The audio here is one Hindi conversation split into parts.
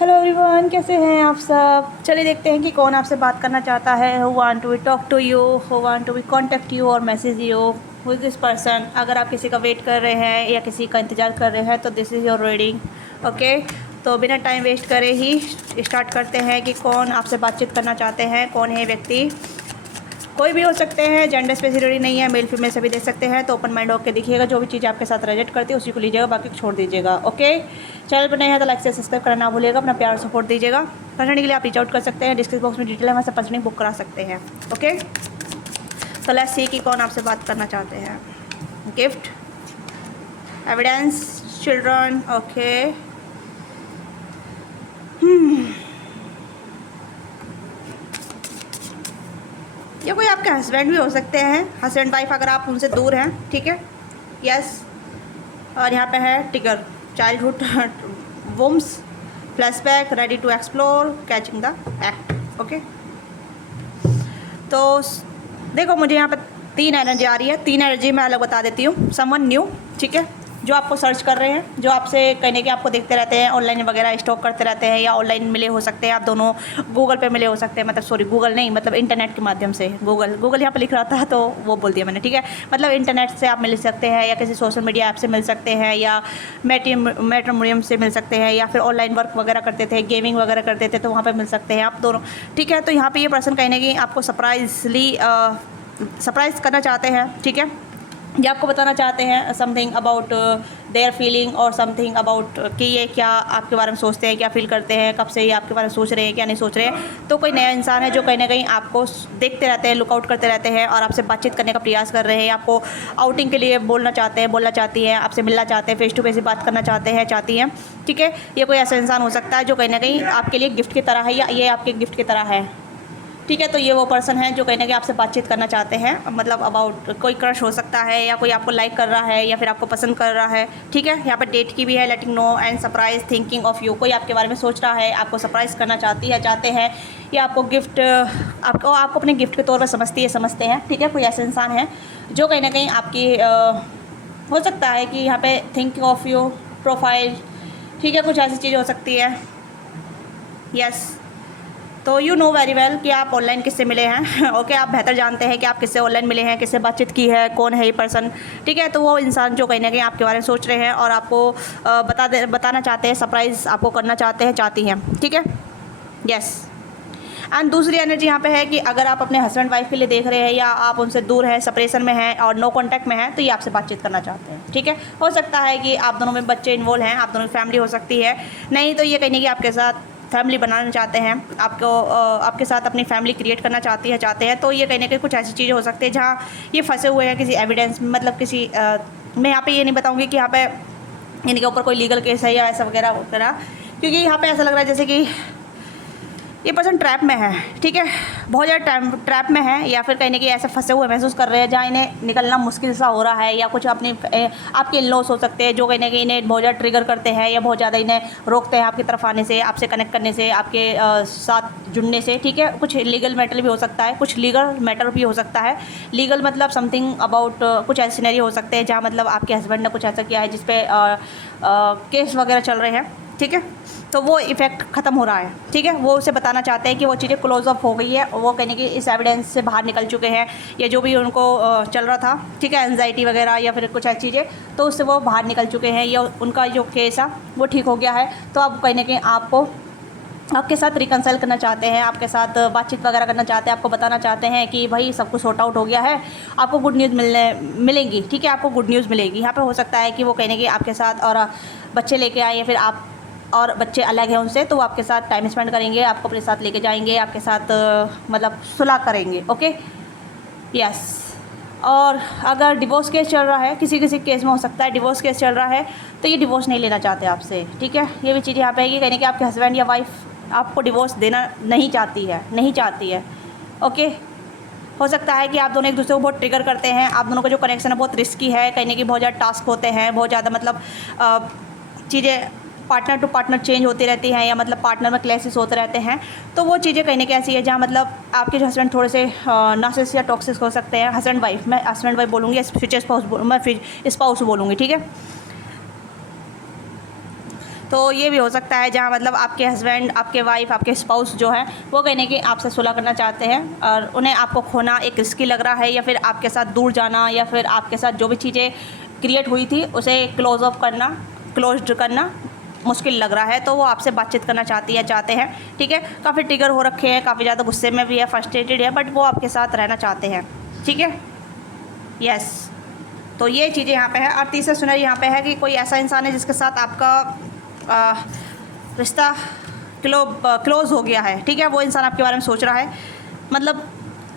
हेलो एवरीवन, कैसे हैं आप सब। चलिए देखते हैं कि कौन आपसे बात करना चाहता है। Who want to talk to you, who want to contact you और message you, who is this person. अगर आप किसी का वेट कर रहे हैं या किसी का इंतज़ार कर रहे हैं तो this is your reading. Okay, तो बिना टाइम वेस्ट करे ही स्टार्ट करते हैं कि कौन आपसे बातचीत करना चाहते हैं, कौन है व्यक्ति। कोई भी हो सकते हैं, जेंडर स्पेसिफिसिटी नहीं है, मेल फीमेल सभी दे सकते हैं। तो ओपन माइंड होकर देखिएगा, जो भी चीज़ आपके साथ रिलेट करती है उसी को लीजिएगा, बाकी छोड़ दीजिएगा। ओके, चैनल पर नए हैं तो लाइक से सब्सक्राइब करना ना भूलिएगा, अपना प्यार सपोर्ट दीजिएगा। कंसल्टिंग के लिए आप रीच आउट कर सकते हैं, डिस्क्रिप्शन बॉक्स में डिटेल है, वहाँ से कंसल्टिंग बुक करा सकते हैं। ओके, तो लेट्स सी कि कौन आपसे बात करना चाहते हैं। Gift, evidence, children. ओके, ये कोई आपके हस्बैंड भी हो सकते हैं, हस्बैंड वाइफ, अगर आप उनसे दूर हैं। ठीक है, यस। और यहाँ पे है trigger, childhood wounds, flashback, ready to explore, catching the act. Okay, तो देखो मुझे यहाँ पर 3 एनर्जी आ रही है। 3 एनर्जी मैं अलग बता देती हूँ। समवन न्यू, ठीक है, जो आपको सर्च कर रहे हैं, जो आपसे कहने के आपको देखते रहते हैं, ऑनलाइन वगैरह स्टॉक करते रहते हैं, या ऑनलाइन मिले हो सकते हैं, आप दोनों गूगल पे मिले हो सकते हैं, मतलब सॉरी गूगल नहीं, मतलब इंटरनेट के माध्यम से। गूगल यहाँ पे लिख रहा था तो वो बोल दिया मैंने, ठीक है। मतलब इंटरनेट से आप मिल सकते हैं, या किसी सोशल मीडिया ऐप से मिल सकते हैं, या मैट्रिमोनियम से मिल सकते हैं, या फिर ऑनलाइन वर्क वगैरह करते थे, गेमिंग वगैरह करते थे, तो वहाँ पर मिल सकते हैं आप दोनों। ठीक है, तो यहाँ पर ये पर्सन कहने की आपको सरप्राइज़ करना चाहते हैं। ठीक है, ये आपको बताना चाहते हैं समथिंग अबाउट देयर फीलिंग, और समथिंग अबाउट कि ये क्या आपके बारे में सोचते हैं, क्या फील करते हैं, कब से ये आपके बारे में सोच रहे हैं, क्या नहीं सोच रहे हैं। तो कोई नया इंसान है जो कहीं ना कहीं आपको देखते रहते हैं, लुकआउट करते रहते हैं, और आपसे बातचीत करने का प्रयास कर रहे हैं, आपको आउटिंग के लिए बोलना चाहते हैं, बोलना चाहती है, आपसे मिलना चाहते हैं, फेस टू फेस बात करना चाहते हैं, चाहती हैं। ठीक है, ये कोई ऐसा इंसान हो सकता है जो कहीं ना कहीं आपके लिए गिफ्ट की तरह है, या ये आपके गिफ्ट की तरह है। ठीक है, तो ये वो पर्सन है जो कहीं ना कहीं आपसे बातचीत करना चाहते हैं, मतलब अबाउट कोई क्रश हो सकता है, या कोई आपको लाइक कर रहा है, या फिर आपको पसंद कर रहा है। ठीक है, यहाँ पर डेट की भी है, letting no and surprise thinking of you. कोई आपके बारे में सोच रहा है, आपको सरप्राइज़ करना चाहते हैं, या आपको गिफ्ट आपको अपने गिफ्ट के तौर पर समझते हैं। ठीक है, कोई ऐसा इंसान है जो कहीं ना कहीं आपकी हो सकता है कि यहाँ पे थिंकिंग ऑफ यू, प्रोफाइल, ठीक है, कुछ ऐसी चीज़ हो सकती है। यस, तो यू नो वेरी वेल कि आप ऑनलाइन किससे मिले हैं। ओके, आप बेहतर जानते हैं कि आप किससे ऑनलाइन मिले हैं, किससे बातचीत की है, कौन है ये पर्सन। ठीक है, तो वो इंसान जो कहीं ना कहीं आपके बारे में सोच रहे हैं, और आपको बताना चाहते हैं, सरप्राइज़ आपको करना चाहते हैं, चाहती हैं। ठीक है, यस। एंड दूसरी एनर्जी यहाँ पे है कि अगर आप अपने हस्बैंड वाइफ के लिए देख रहे हैं, या आप उनसे दूर हैं, सेपरेशन में हैं और नो कॉन्टैक्ट में हैं, तो ये आपसे बातचीत करना चाहते हैं। ठीक है, हो सकता है कि आप दोनों में बच्चे इन्वॉल्व हैं, आप दोनों की फैमिली हो सकती है, नहीं तो ये कहीं ना कहीं आपके साथ फैमिली बनाना चाहते हैं, आपके साथ अपनी फैमिली क्रिएट करना चाहते हैं। तो ये कहीं ना कहीं कुछ ऐसी चीज़ें हो सकती है जहाँ ये फंसे हुए हैं किसी एविडेंस में, मतलब किसी मैं यहाँ पे ये नहीं बताऊँगी कि यहाँ पे इनके ऊपर कोई लीगल केस है या ऐसा वगैरह, क्योंकि यहाँ पे ऐसा लग रहा है जैसे कि ये पर्सन ट्रैप में है। ठीक है, बहुत ज़्यादा ट्रैप में है, या फिर कहीं ना कहीं ऐसे फंसे हुए महसूस कर रहे हैं जहाँ इन्हें निकलना मुश्किल सा हो रहा है, या कुछ आपके इन-लॉस हो सकते हैं जो कहीं ना कहीं इन्हें बहुत ज़्यादा ट्रिगर करते हैं, या बहुत ज़्यादा इन्हें रोकते हैं आपकी तरफ आने से, आपसे कनेक्ट करने से, आपके साथ जुड़ने से। ठीक है, कुछ लीगल मैटर भी हो सकता है, कुछ लीगल मैटर भी हो सकता है। लीगल मतलब समथिंग अबाउट कुछ ऐसे सिनेरियो हो सकते हैं जहाँ मतलब आपके हस्बैंड ने कुछ ऐसा किया है जिसपे केस वगैरह चल रहे हैं। ठीक है, तो वो इफ़ेक्ट ख़त्म हो रहा है। ठीक है, वो उसे बताना चाहते हैं कि वो चीज़ें क्लोज अप हो गई है, वो कहने की इस एविडेंस से बाहर निकल चुके हैं, या जो भी उनको चल रहा था, ठीक है, एंजाइटी वगैरह या फिर कुछ ऐसी चीज़ें, तो उससे वो बाहर निकल चुके हैं, या उनका जो केस है वो ठीक हो गया है। तो अब कहीं ना कहीं आपके साथ रिकंसाइल करना चाहते हैं, आपके साथ बातचीत वगैरह करना चाहते हैं, आपको बताना चाहते हैं कि भाई सब कुछ सॉर्ट आउट हो गया है, आपको गुड न्यूज़ मिलेंगी। ठीक है, आपको गुड न्यूज़ मिलेगी। यहाँ पे हो सकता है कि वो कहने की आपके साथ और बच्चे लेके आए, या फिर आप और बच्चे अलग हैं उनसे, तो वो आपके साथ टाइम स्पेंड करेंगे, आपको अपने साथ लेके जाएंगे, आपके साथ मतलब सुलह करेंगे। Okay, yes. और अगर डिवोर्स केस चल रहा है, किसी केस में हो सकता है डिवोर्स केस चल रहा है, तो ये डिवोर्स नहीं लेना चाहते आपसे। ठीक है, ये भी चीज़ यहाँ पे है कि कहने कि आपके हस्बैंड या वाइफ आपको डिवोर्स देना नहीं चाहती है। ओके, हो सकता है कि आप दोनों एक दूसरे को बहुत ट्रिगर करते हैं, आप दोनों का जो कनेक्शन है बहुत रिस्की है, कहने की बहुत ज़्यादा टास्क होते हैं, बहुत ज़्यादा मतलब चीज़ें पार्टनर टू पार्टनर चेंज होती रहती हैं, या मतलब पार्टनर में क्लैशेस होते रहते हैं। तो वो चीज़ें कहीं ना कहीं ऐसी है जहाँ मतलब आपके जो हस्बैंड थोड़े से नार्सिसिस्ट या टॉक्सिक हो सकते हैं। हस्बैंड वाइफ, मैं हस्बैंड वाइफ बोलूँगी, मैं फिर स्पाउस बोलूँगी। ठीक है, तो ये भी हो सकता है जहाँ मतलब आपके हस्बैंड, आपके वाइफ, आपके स्पाउस जो है वो कहीं ना कहीं आपसे सुलह करना चाहते हैं और उन्हें आपको खोना एक रिस्की लग रहा है, या फिर आपके साथ दूर जाना, या फिर आपके साथ जो भी चीज़ें क्रिएट हुई थी उसे क्लोज करना मुश्किल लग रहा है। तो वो आपसे बातचीत करना चाहते हैं, ठीक है। काफ़ी ट्रिगर हो रखे हैं, काफ़ी ज़्यादा गुस्से में भी है, फ्रस्ट्रेटेड है, बट वो आपके साथ रहना चाहते हैं, ठीक है। यस, तो ये चीज़ें यहाँ पे है। और तीसरा सिनेरियो यहाँ पे है कि कोई ऐसा इंसान है जिसके साथ आपका रिश्ता क्लोज हो गया है, ठीक है। वो इंसान आपके बारे में सोच रहा है, मतलब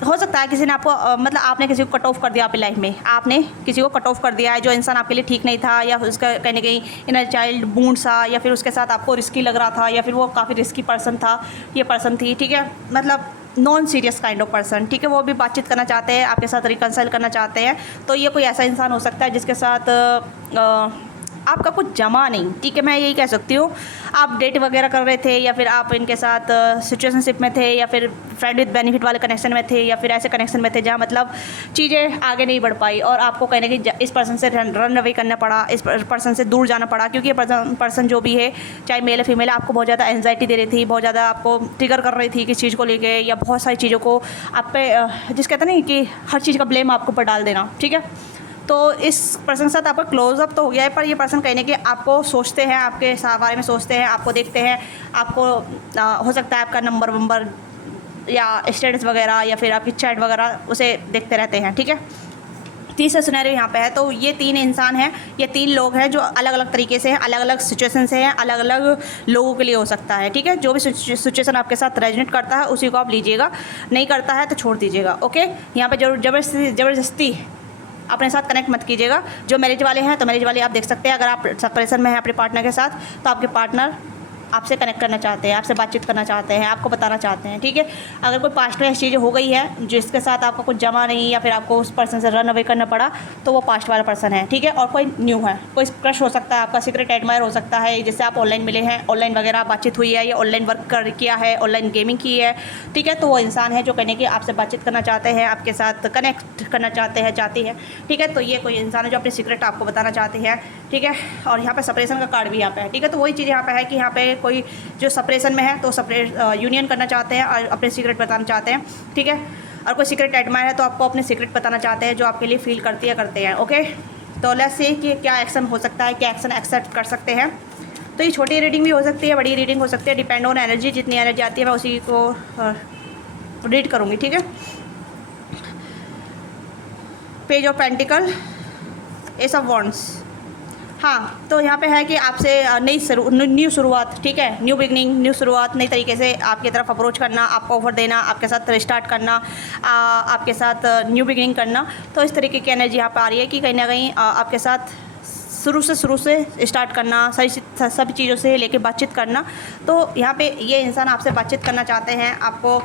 हो सकता है किसी ने आपको मतलब आपने किसी को कट ऑफ कर दिया अपनी लाइफ में, आपने किसी को कट ऑफ कर दिया है जो इंसान आपके लिए ठीक नहीं था, या फिर उसका कहीं ना कहीं इनर चाइल्ड बूंड सा, या फिर उसके साथ आपको रिस्की लग रहा था, या फिर वो काफ़ी रिस्की पर्सन था, ये पर्सन थी, ठीक है। मतलब non serious kind of person, ठीक है। वो भी बातचीत करना चाहते हैं, आपके साथ रिकंसाइल करना चाहते हैं। तो ये कोई ऐसा इंसान हो सकता है जिसके साथ आपका कुछ जमा नहीं, ठीक है, मैं यही कह सकती हूँ। आप डेट वगैरह कर रहे थे, या फिर आप इनके साथ सिचुएशनशिप में थे, या फिर फ्रेंड विद बेनिफिट वाले कनेक्शन में थे, या फिर ऐसे कनेक्शन में थे जहाँ मतलब चीज़ें आगे नहीं बढ़ पाई और आपको कहीं ना कहीं इस पर्सन से रन अवे करना पड़ा, इस पर्सन से दूर जाना पड़ा, क्योंकि ये पर्सन जो भी है, चाहे मेल है फीमेल, आपको बहुत ज़्यादा एंजाइटी दे रही थी, बहुत ज़्यादा आपको ट्रिगर कर रही थी किस चीज़ को लेके, या बहुत सारी चीज़ों को आप पे जिस कहते हैं ना कि हर चीज़ का ब्लेम आपको ऊपर डाल देना, ठीक है। तो इस पर्सन के साथ आपका क्लोजअप तो हो गया है, पर ये पर्सन कहीं ना कहीं आपको सोचते हैं, आपके बारे में सोचते हैं, आपको देखते हैं, आपको हो सकता है आपका नंबर या स्टेटस वगैरह, या फिर आपकी चैट वगैरह उसे देखते रहते हैं, ठीक है। तीसरा सिनेरियो यहाँ पे है। तो ये 3 इंसान हैं, ये 3 लोग हैं जो अलग अलग तरीके से हैं, अलग अलग सिचुएशन से हैं, अलग अलग लोगों के लिए हो सकता है, ठीक है। जो भी सिचुएशन आपके साथ रेजोनेट करता है उसी को आप लीजिएगा, नहीं करता है तो छोड़ दीजिएगा, ओके। यहाँ पे ज़बरदस्ती अपने साथ कनेक्ट मत कीजिएगा। जो मैरिज वाले हैं तो मैरिज वाले आप देख सकते हैं, अगर आप सेपरेशन में हैं अपने पार्टनर के साथ तो आपके पार्टनर आपसे कनेक्ट करना चाहते हैं, आपसे बातचीत करना चाहते हैं, आपको बताना चाहते हैं, ठीक है। अगर कोई पास्ट में ऐसी चीज़ हो गई है जिसके साथ आपका कुछ जमा नहीं, या फिर आपको उस पर्सन से रन अवे करना पड़ा, तो वो पास्ट वाला पर्सन है, ठीक है। और कोई न्यू है, कोई क्रश हो सकता है, आपका सीक्रेट एडमायर हो सकता है, जिससे आप ऑनलाइन मिले हैं, ऑनलाइन वगैरह बातचीत हुई है, या ऑनलाइन वर्क किया है, ऑनलाइन गेमिंग की है, ठीक है। तो वो इंसान है जो कहने की आपसे बातचीत करना चाहते हैं, आपके साथ कनेक्ट करना चाहती है, ठीक है। तो ये कोई इंसान है जो अपने सीक्रेट आपको बताना चाहते हैं, ठीक है। और यहाँ पे सेपरेशन का कार्ड भी यहाँ पे है, ठीक है। तो वही चीज़ यहाँ पे है कि यहाँ पे कोई जो सेपरेशन में है तो यूनियन करना चाहते हैं और अपने सीक्रेट बताना चाहते हैं, ठीक है। और कोई सीक्रेट एडमायर है तो आपको अपने सीक्रेट बताना चाहते हैं जो आपके लिए फील करते हैं, ओके। तो लेट्स सी कि क्या एक्शन हो सकता है, क्या एक्शन एक्सेप्ट कर सकते हैं। तो ये छोटी रीडिंग भी हो सकती है, बड़ी रीडिंग हो सकती है, डिपेंड ऑन एनर्जी। जितनी एनर्जी आती है मैं उसी को रीड करूँगी, ठीक है। Page of pentacle, S of wands, हाँ। तो यहाँ पे है कि आपसे न्यू शुरुआत, ठीक है, न्यू बिगनिंग, न्यू शुरुआत, नई तरीके से आपकी तरफ अप्रोच करना, आपको ऑफर देना, आपके साथ रिस्टार्ट करना, आपके साथ न्यू बिगनिंग करना। तो इस तरीके की एनर्जी यहाँ पे आ रही है कि कहीं ना कहीं आपके साथ शुरू से स्टार्ट करना, सभी चीज़ों से लेके बातचीत करना। तो यहाँ पे ये इंसान आपसे बातचीत करना चाहते हैं, आपको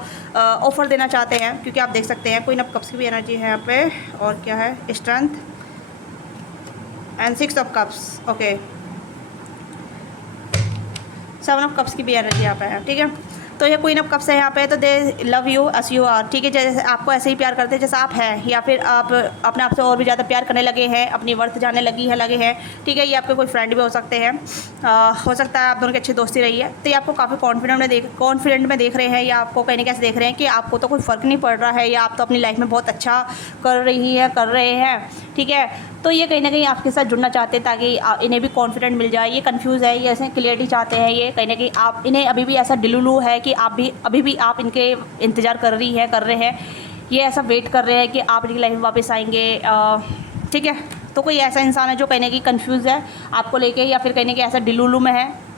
ऑफ़र देना चाहते हैं, क्योंकि आप देख सकते हैं क्वीन ऑफ कप्स की भी एनर्जी है यहाँ पे, और क्या है, strength and 6 of cups, okay. 7 of cups की भी एनर्जी यहाँ पे है, ठीक है। तो ये क्वीन ऑफ कप्स है यहाँ पे, तो they love you as you are, ठीक है। जैसे आपको ऐसे ही प्यार करते हैं जैसा आप हैं, या फिर आप अपने आप से और भी ज़्यादा प्यार करने लगे हैं, अपनी वर्थ जानने लगे हैं, ठीक है। ये आपके कोई फ्रेंड भी हो सकते हैं, हो सकता है आप दोनों की अच्छी दोस्ती रही है। तो ये आपको काफ़ी कॉन्फिडेंट में देख रहे हैं, या आपको कहीं कैसे देख रहे हैं कि आपको तो कोई फ़र्क नहीं पड़ रहा है, या आप तो अपनी लाइफ में बहुत अच्छा कर रहे हैं, ठीक है। तो ये कहीं ना कहीं आपके साथ जुड़ना चाहते हैं ताकि इन्हें भी कॉन्फिडेंट मिल जाए। ये कंफ्यूज है, ये ऐसे क्लियरिटी चाहते हैं, ये कहीं ना कहीं आप इन्हें अभी भी ऐसा डिलुलू है कि अभी भी आप इनके इंतज़ार कर रहे हैं, ये ऐसा वेट कर रहे हैं कि आप इनकी लाइफ में वापस आएंगे, ठीक है। तो कोई ऐसा इंसान है जो कहीं ना कहीं कन्फ्यूज़ है आपको लेके, या फिर कहीं ना कहीं ऐसा डिलुलू में है,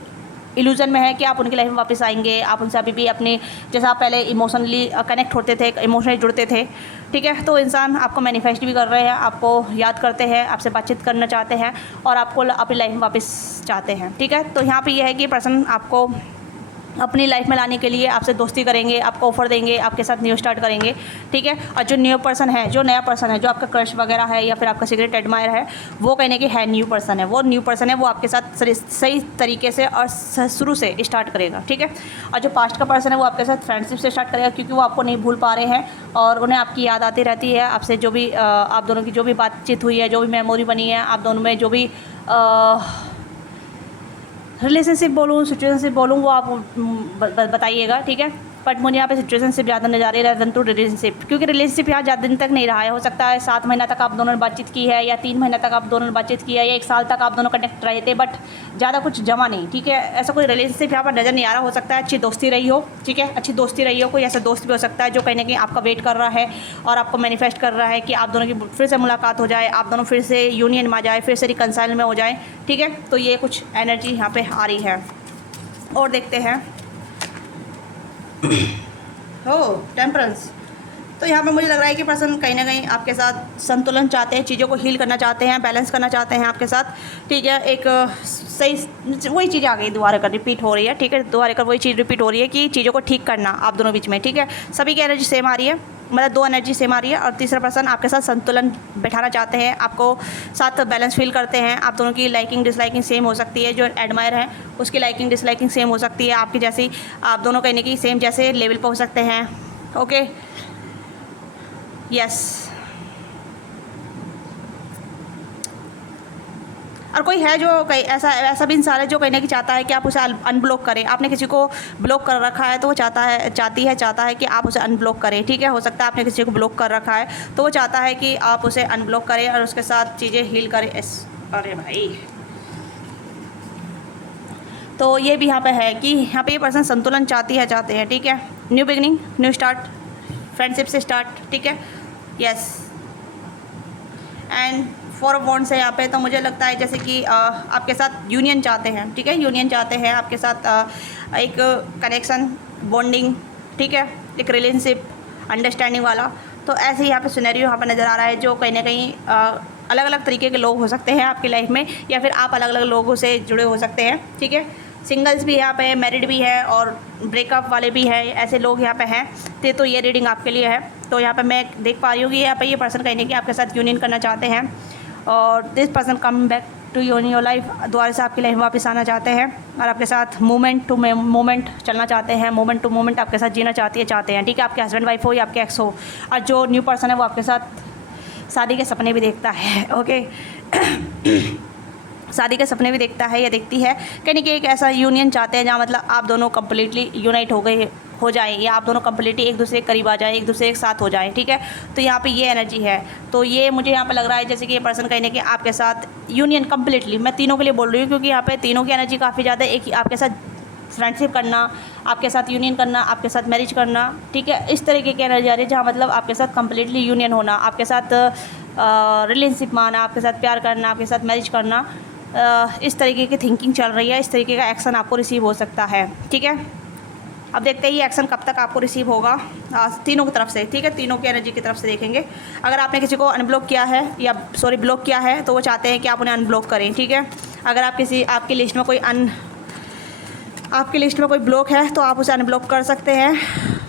इल्यूजन में है कि आप उनकी लाइफ में वापस आएंगे, आप उनसे अभी भी अपने जैसा आप पहले इमोशनली कनेक्ट होते थे, इमोशनली जुड़ते थे, ठीक है। तो इंसान आपको मैनिफेस्ट भी कर रहे हैं, आपको याद करते हैं, आपसे बातचीत करना चाहते हैं, और आपको अपनी लाइफ में वापस चाहते हैं, ठीक है। तो यहाँ पे ये है कि पर्सन आपको अपनी लाइफ में लाने के लिए आपसे दोस्ती करेंगे, आपको ऑफर देंगे, आपके साथ न्यू स्टार्ट करेंगे, ठीक है। और जो नया पर्सन है, जो आपका क्रश वगैरह है, या फिर आपका सीक्रेट एडमायर है, वो कहने की है न्यू पर्सन है, वो आपके साथ सही तरीके से और शुरू से स्टार्ट करेगा, ठीक है। और जो पास्ट का पर्सन है वो आपके साथ फ्रेंडशिप से स्टार्ट करेगा, क्योंकि वो आपको नहीं भूल पा रहे हैं और उन्हें आपकी याद आती रहती है, आपसे जो भी आप दोनों की जो भी बातचीत हुई है, जो भी मेमोरी बनी है, आप दोनों में जो भी रिलेशनशिप बोलूँ, सिचुएशनशिप बोलूँ, वो आप बताइएगा, ठीक है। बट मुझे यहाँ पे सिचुएशनशिप ज़्यादा नजर आ रही है रेदर देन टू रिलेशनशिप, क्योंकि रिलेशनशिप यहाँ ज़्यादा दिन तक नहीं रहा है। हो सकता है 7 महीना तक आप दोनों ने बातचीत की है, या 3 महीना तक आप दोनों ने बातचीत की है, या 1 साल तक आप दोनों कनेक्ट रहे थे, बट ज़्यादा कुछ जमा नहीं, ठीक है। ऐसा कोई रिलेशनशिप यहाँ पर नज़र नहीं आ रहा। हो सकता है अच्छी दोस्ती रही हो, ठीक है, अच्छी दोस्ती रही हो। कोई ऐसा दोस्त भी हो सकता है जो कहीं ना कहीं आपका वेट कर रहा है और आपको मैनिफेस्ट कर रहा है कि आप दोनों की फिर से मुलाकात हो जाए, आप दोनों फिर से यूनियन में आ जाए, फिर से रिकनसाइल में हो जाए, ठीक है। तो ये कुछ एनर्जी यहाँ पे आ रही है। और देखते हैं हो टेम्परेंस। तो यहाँ पे मुझे लग रहा है कि पर्सन कहीं ना कहीं आपके साथ संतुलन चाहते हैं, चीज़ों को हील करना चाहते हैं, बैलेंस करना चाहते हैं आपके साथ, ठीक है। एक सही वही चीज़ आ गई, दोबारा कर रिपीट हो रही है, ठीक है। दोबारा कर वही चीज़ रिपीट हो रही है कि चीज़ों को ठीक करना आप दोनों बीच में, ठीक है। सभी की एनर्जी सेम आ रही है, मतलब 2 एनर्जी सेम आ रही है। और तीसरा पर्सन आपके साथ संतुलन बैठाना चाहते हैं, आपको साथ बैलेंस फील करते हैं। आप दोनों की लाइकिंग डिसलाइकिंग सेम हो सकती है, जो एडमायर है उसकी लाइकिंग डिसलाइकिंग सेम हो सकती है आपकी जैसी। आप दोनों कहीं ना कहीं सेम जैसे लेवल पर हो सकते हैं, ओके, यस। और कोई है जो कहीं ऐसा भी इंसान है जो कहीं ना कहीं चाहता है कि आप उसे अनब्लॉक करें। आपने किसी को ब्लॉक कर रखा है तो वो चाहता है कि आप उसे अनब्लॉक करें, ठीक है। हो सकता है आपने किसी को ब्लॉक कर रखा है तो वो चाहता है कि आप उसे अनब्लॉक करें और उसके साथ चीज़ें हील करें। अरे भाई, तो ये भी यहाँ पे है कि यहाँ पे ये पर्सन संतुलन चाहते हैं, ठीक है। New beginning, new start, friendship से स्टार्ट, ठीक है, यस। एंड 4 ऑफ वॉन्ड्स है यहाँ पे। तो मुझे लगता है जैसे कि आपके साथ यूनियन चाहते हैं, ठीक है, यूनियन चाहते हैं आपके साथ, एक कनेक्शन, बॉन्डिंग, ठीक है, एक रिलेशनशिप अंडरस्टैंडिंग वाला। तो ऐसे ही यहाँ पे सिनेरियो यहाँ पे नज़र आ रहा है, जो कहीं ना कहीं अलग अलग तरीके के लोग हो सकते हैं आपकी लाइफ में, या फिर आप अलग अलग लोगों से जुड़े हो सकते हैं, ठीक है। सिंगल्स भी यहाँ पे, मैरिड भी है और ब्रेकअप वाले भी हैं, ऐसे लोग यहाँ पे हैं। तो ये रीडिंग आपके लिए है। तो यहाँ पे मैं देख पा रही हूँ कि यहाँ पे ये पर्सन कहीं ना कहीं आपके साथ यूनियन करना चाहते हैं, और this person come back to your life, दोबारा से आपकी लाइफ में वापस आना चाहते हैं और आपके साथ मोमेंट टू मोमेंट चलना चाहते हैं, मोमेंट टू मोमेंट आपके साथ जीना चाहते हैं, ठीक है। आपके हस्बैंड वाइफ हो या आपके एक्स हो, और जो न्यू पर्सन है वो आपके साथ शादी के सपने भी देखता है, ओके। शादी के सपने भी देखता है या देखती है। कहीं ना कहीं एक ऐसा यूनियन चाहते हैं जहाँ मतलब आप दोनों कम्प्लीटली यूनाइट हो जाए, या आप दोनों कम्प्लीटली एक दूसरे के करीब आ जाए, एक दूसरे के साथ हो जाए, ठीक है। तो यहाँ पे ये एनर्जी है। तो ये मुझे यहाँ पे लग रहा है जैसे कि ये पर्सन कहीं ना कहीं आपके साथ यूनियन कम्प्लीटली, मैं तीनों के लिए बोल रही हूँ क्योंकि यहाँ पे तीनों की एनर्जी काफ़ी ज़्यादा, एक आपके साथ फ्रेंडशिप करना, आपके साथ यूनियन करना, आपके साथ मैरिज करना, ठीक है। इस तरीके की एनर्जी आ रही है जहाँ मतलब आपके साथ कम्प्लीटली यूनियन होना, आपके साथ रिलेशनशिप में आना, आपके साथ प्यार करना, आपके साथ मैरिज करना, इस तरीके की थिंकिंग चल रही है, इस तरीके का एक्शन आपको रिसीव हो सकता है, ठीक है। अब देखते हैं ये एक्शन कब तक आपको रिसीव होगा, तीनों की तरफ से, ठीक है। तीनों की एनर्जी की तरफ से देखेंगे। अगर आपने किसी को अनब्लॉक किया है या ब्लॉक किया है तो वो चाहते हैं कि आप उन्हें अनब्लॉक करें, ठीक है। अगर आप आपकी लिस्ट में कोई ब्लॉक है तो आप उसे अनब्लॉक कर सकते हैं।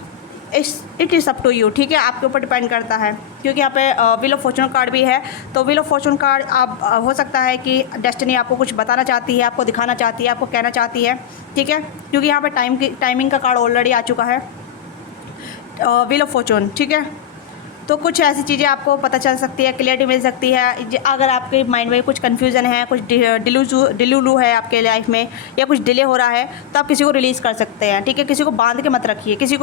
It is up to you, ठीक है, आपके ऊपर डिपेंड करता है। क्योंकि यहाँ पे व्हील ऑफ फॉर्चून कार्ड भी है, तो व्हील ऑफ फॉर्चून कार्ड आप हो सकता है कि डेस्टिनी आपको कुछ बताना चाहती है, आपको दिखाना चाहती है, आपको कहना चाहती है, ठीक है। क्योंकि यहाँ पे टाइमिंग का कार्ड ऑलरेडी आ चुका है, व्हील ऑफ फॉर्चून, ठीक है। तो कुछ ऐसी चीज़ें आपको पता चल सकती है, क्लियरिटी मिल सकती है। अगर आपके माइंड में कुछ कन्फ्यूज़न है, कुछ डिलूलू है आपके लाइफ में, या कुछ डिले हो रहा है, तो आप किसी को रिलीज़ कर सकते हैं, ठीक है। किसी को बांध के मत रखिए, किसी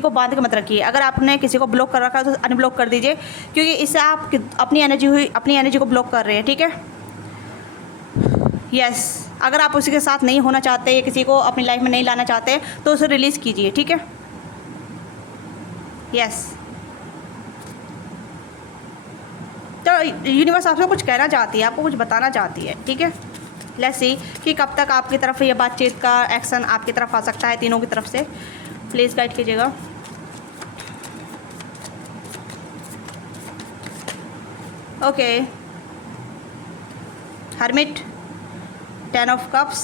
को बांध के मत रखिए। अगर आपने किसी को ब्लॉक कर रखा है तो अनब्लॉक कर दीजिए, क्योंकि इससे आप अपनी एनर्जी को ब्लॉक कर रहे हैं, ठीक है, यस। अगर आप उसी के साथ नहीं होना चाहते या किसी को अपनी लाइफ में नहीं लाना चाहते तो उसे रिलीज़ कीजिए, ठीक है, यस। तो यूनिवर्स आपसे कुछ कहना चाहती है, आपको कुछ बताना चाहती है, ठीक है। लेट्स सी कि कब तक आपकी तरफ ये बातचीत का एक्शन आपकी तरफ आ सकता है, तीनों की तरफ से। प्लीज़ गाइड कीजिएगा। Okay, hermit, 10 of cups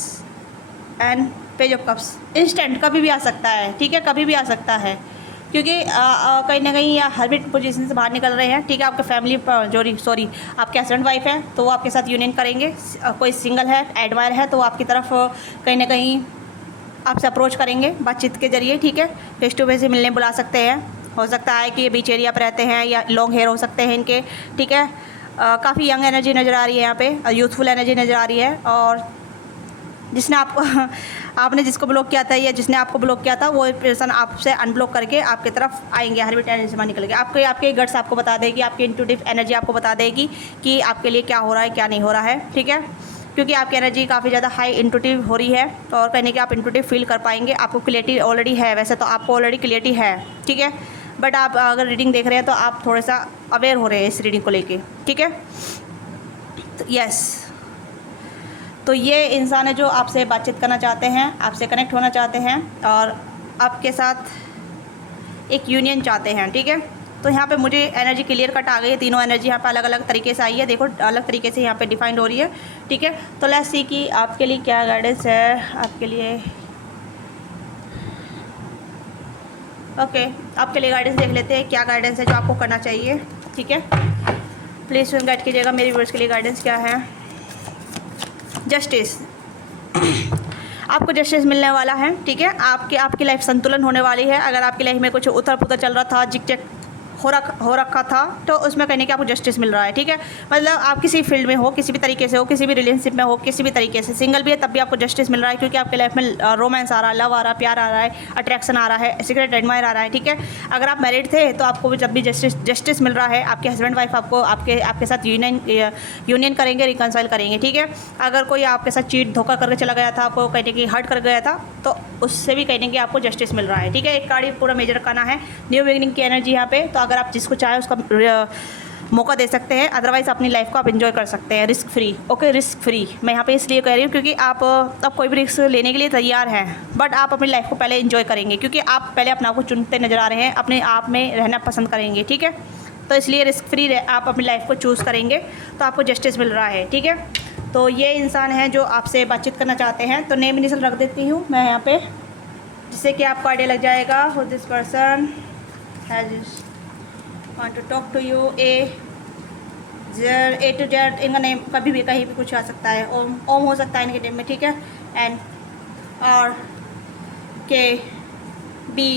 and page of cups. Instant कभी भी आ सकता है, ठीक है, कभी भी आ सकता है, क्योंकि कहीं ना कहीं या हर्मिट पोजीशन से बाहर निकल रहे हैं, ठीक है। आपके फैमिली आपके हस्बैंड वाइफ है तो वो आपके साथ यूनियन करेंगे। कोई सिंगल है, एडमायर है, तो वो आपकी तरफ कहीं ना कहीं आपसे अप्रोच करेंगे बातचीत के जरिए, ठीक है। फेस टू फेस मिलने बुला सकते हैं। हो सकता है कि ये बीच एरिया पर रहते हैं या लॉन्ग हेयर हो सकते हैं इनके, ठीक है। काफ़ी यंग एनर्जी नज़र आ रही है यहाँ पे, यूथफुल एनर्जी नज़र आ रही है। और जिसने आपको आपने जिसको ब्लॉक किया था या जिसने आपको ब्लॉक किया था वो पर्सन आपसे अनब्लॉक करके आपकी तरफ आएंगे, हैबिट एनर्जी से बाहर निकल के। आपके गट्स आपको बता देगी, आपकी इंट्यूटिव एनर्जी आपको बता देगी कि आपके लिए क्या हो रहा है क्या नहीं हो रहा है, ठीक है। क्योंकि आपकी एनर्जी काफ़ी ज़्यादा हाई इंट्यूटिव हो रही है और कहने कि आप इंट्यूटिव फील कर पाएंगे। आपको क्लियरिटी ऑलरेडी है, वैसे तो आपको ऑलरेडी क्लियरिटी है, ठीक है। बट आप अगर रीडिंग देख रहे हैं तो आप थोड़ा सा अवेयर हो रहे हैं इस रीडिंग को लेके, ठीक है। तो यस, तो ये इंसान है जो आपसे बातचीत करना चाहते हैं, आपसे कनेक्ट होना चाहते हैं और आपके साथ एक यूनियन चाहते हैं, ठीक है। तो यहाँ पे मुझे एनर्जी क्लियर कट आ गई है, तीनों एनर्जी यहाँ पे अलग अलग तरीके से आई है, देखो अलग तरीके से यहाँ पे डिफाइंड हो रही है, ठीक है। तो लेट्स सी कि आपके लिए क्या गाइडेंस है आपके लिए। ओके, आपके लिए गाइडेंस देख लेते हैं, क्या गाइडेंस है जो आपको करना चाहिए, ठीक है। प्लीज़ गाइड कीजिएगा मेरे व्यूअर्स के लिए गाइडेंस क्या है। जस्टिस, आपको जस्टिस मिलने वाला है, ठीक है। आपकी लाइफ संतुलन होने वाली है। अगर आपकी लाइफ में कुछ उथल पुथल चल रहा था, जिक हो रखा था, तो उसमें कहने कि आपको जस्टिस मिल रहा है, ठीक है। मतलब आप किसी फील्ड में हो, किसी भी तरीके से हो, किसी भी रिलेशनशिप में हो, किसी भी तरीके से सिंगल भी है तब भी आपको जस्टिस मिल रहा है, क्योंकि आपके लाइफ में रोमांस आ रहा है, लव आ रहा है, प्यार आ रहा है, अट्रैक्शन आ रहा है, सीक्रेट एडमायर आ रहा है, ठीक है। अगर आप मैरिड थे तो आपको भी जब भी जस्टिस मिल रहा है, आपके हस्बैंड वाइफ आपको आपके साथ यूनियन करेंगे, रिकनसाइल करेंगे, ठीक है। अगर कोई आपके साथ चीट धोखा करके चला गया था, आपको कहने की हर्ट कर गया था, तो उससे भी कहने की आपको जस्टिस मिल रहा है, ठीक है। एक कार्ड पूरा मेजर करना है, न्यू बिगिनिंग की एनर्जी यहाँ पे। तो अगर आप जिसको चाहे उसका मौका दे सकते हैं, अदरवाइज़ अपनी लाइफ को आप एंजॉय कर सकते हैं risk free. Okay, risk free मैं यहाँ पे इसलिए कह रही हूँ क्योंकि आप अब कोई भी रिस्क लेने के लिए तैयार हैं, बट आप अपनी लाइफ को पहले एंजॉय करेंगे, क्योंकि आप पहले अपने आप को चुनते नज़र आ रहे हैं, अपने आप में रहना पसंद करेंगे, ठीक है। तो इसलिए रिस्क फ्री आप अपनी लाइफ को चूज़ करेंगे तो आपको जस्टिस मिल रहा है, ठीक है। तो ये इंसान है जो आपसे बातचीत करना चाहते हैं। तो नेम इनिशियल रख देती हूँ मैं यहाँ पे, जिससे कि आपको आइडिया लग जाएगा who this person has want to talk to you. A to Z इनका नेम कभी भी कहीं भी कुछ आ सकता है, ओम हो सकता है इनके नेम में, ठीक है। एन और के बी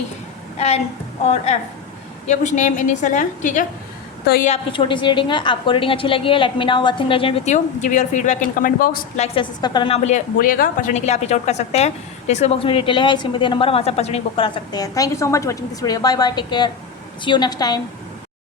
एन और एफ, ये कुछ नेम इनिशियल है, ठीक है। तो ये आपकी छोटी सी रीडिंग है। आपको रीडिंग अच्छी लगी है, let me now what thing resonate with you, give your feedback in comment box, like से सब्सक्राइब करना भूलिएगा। पर्सनली के लिए आप रीच आउट कर सकते हैं, डिस्क्रिप्शन बॉक्स में डिटेल है, इसमें दिया नंबर वहाँ से पर्सनली बुक करा सकते हैं। Thank you so much watching this video, bye bye, take care, see you next time.